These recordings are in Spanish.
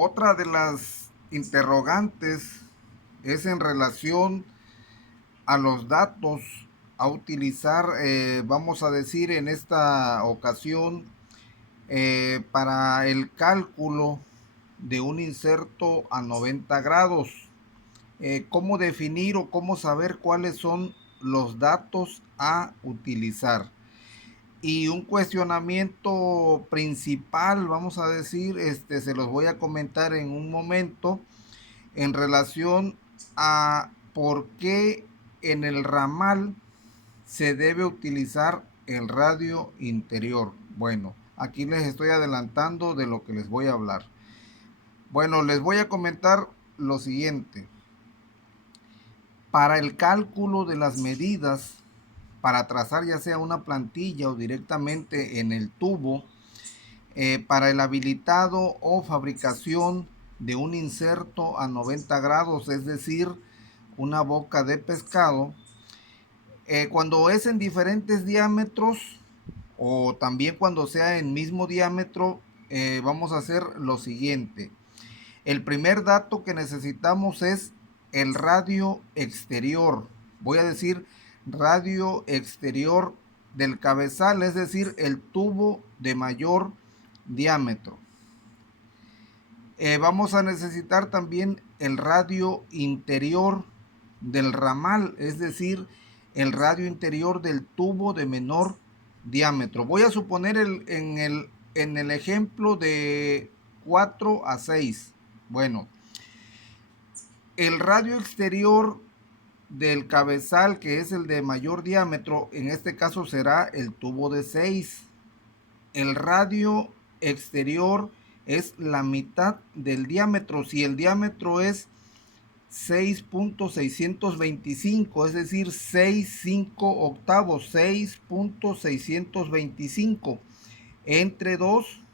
Otra de las interrogantes es en relación a los datos a utilizar, vamos a decir en esta ocasión, para el cálculo de un inserto a 90 grados. ¿Cómo definir o cómo saber cuáles son los datos a utilizar? Y un cuestionamiento principal, vamos a decir, se los voy a comentar en un momento en relación a por qué en el ramal se debe utilizar el radio interior. Bueno, aquí les estoy adelantando de lo que les voy a hablar. Bueno, les voy a comentar lo siguiente. Para el cálculo de las medidas, para trazar ya sea una plantilla o directamente en el tubo, para el habilitado o fabricación de un inserto a 90 grados, es decir, una boca de pescado, cuando es en diferentes diámetros o también cuando sea en mismo diámetro, vamos a hacer lo siguiente. El primer dato que necesitamos es el radio exterior. Voy a decir radio exterior del cabezal, es decir, el tubo de mayor diámetro. Vamos a necesitar también el radio interior del ramal, es decir, el radio interior del tubo de menor diámetro. Voy a suponer en el ejemplo de 4 a 6. Bueno, el radio exterior del cabezal, que es el de mayor diámetro, en este caso será el tubo de 6. El radio exterior es la mitad del diámetro. Si el diámetro es 6.625, es decir, 6,5 octavos, 6.625 entre 2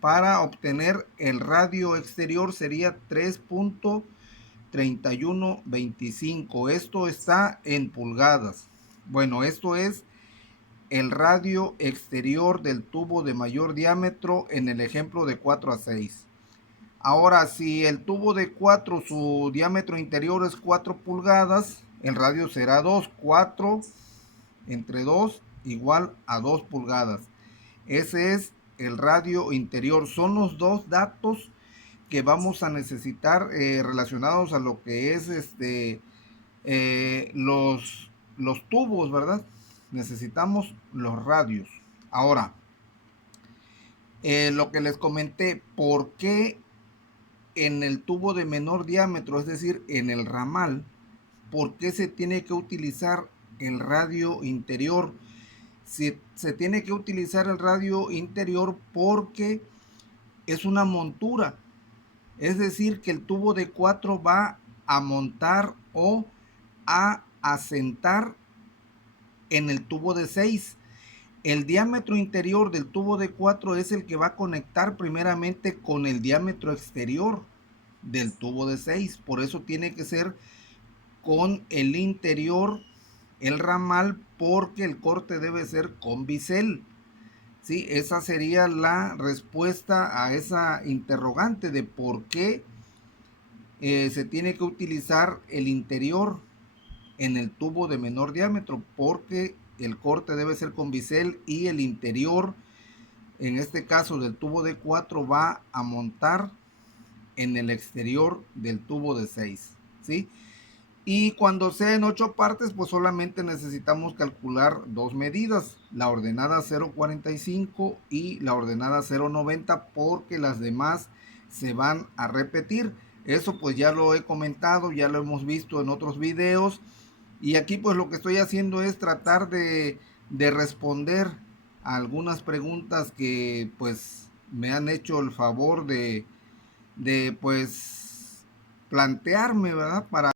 para obtener el radio exterior sería 3.3125. Esto está en pulgadas. Bueno, esto es el radio exterior del tubo de mayor diámetro en el ejemplo de 4 a 6. Ahora, si el tubo de 4, su diámetro interior es 4 pulgadas, el radio será 2. 4 entre 2 igual a 2 pulgadas. Ese es el radio interior. Son los dos datos que vamos a necesitar relacionados a lo que es los tubos, ¿verdad? Necesitamos los radios. Ahora, lo que les comenté, ¿por qué en el tubo de menor diámetro, es decir, en el ramal, por qué se tiene que utilizar el radio interior? Se tiene que utilizar el radio interior porque es una montura, es decir, que el tubo de 4 va a montar o a asentar en el tubo de 6. El diámetro interior del tubo de 4 es el que va a conectar primeramente con el diámetro exterior del tubo de 6. Por eso tiene que ser con el interior, el ramal, porque el corte debe ser con bisel. ¿Sí? Esa sería la respuesta a esa interrogante de por qué se tiene que utilizar el interior en el tubo de menor diámetro, porque el corte debe ser con bisel y el interior, en este caso del tubo de 4, va a montar en el exterior del tubo de 6, ¿sí? Y cuando sea en 8 partes, pues solamente necesitamos calcular dos medidas, la ordenada 0.45 y la ordenada 0.90, porque las demás se van a repetir. Eso pues ya lo he comentado, ya lo hemos visto en otros videos. Y aquí pues lo que estoy haciendo es tratar de responder a algunas preguntas que pues me han hecho el favor de pues plantearme, ¿verdad? Para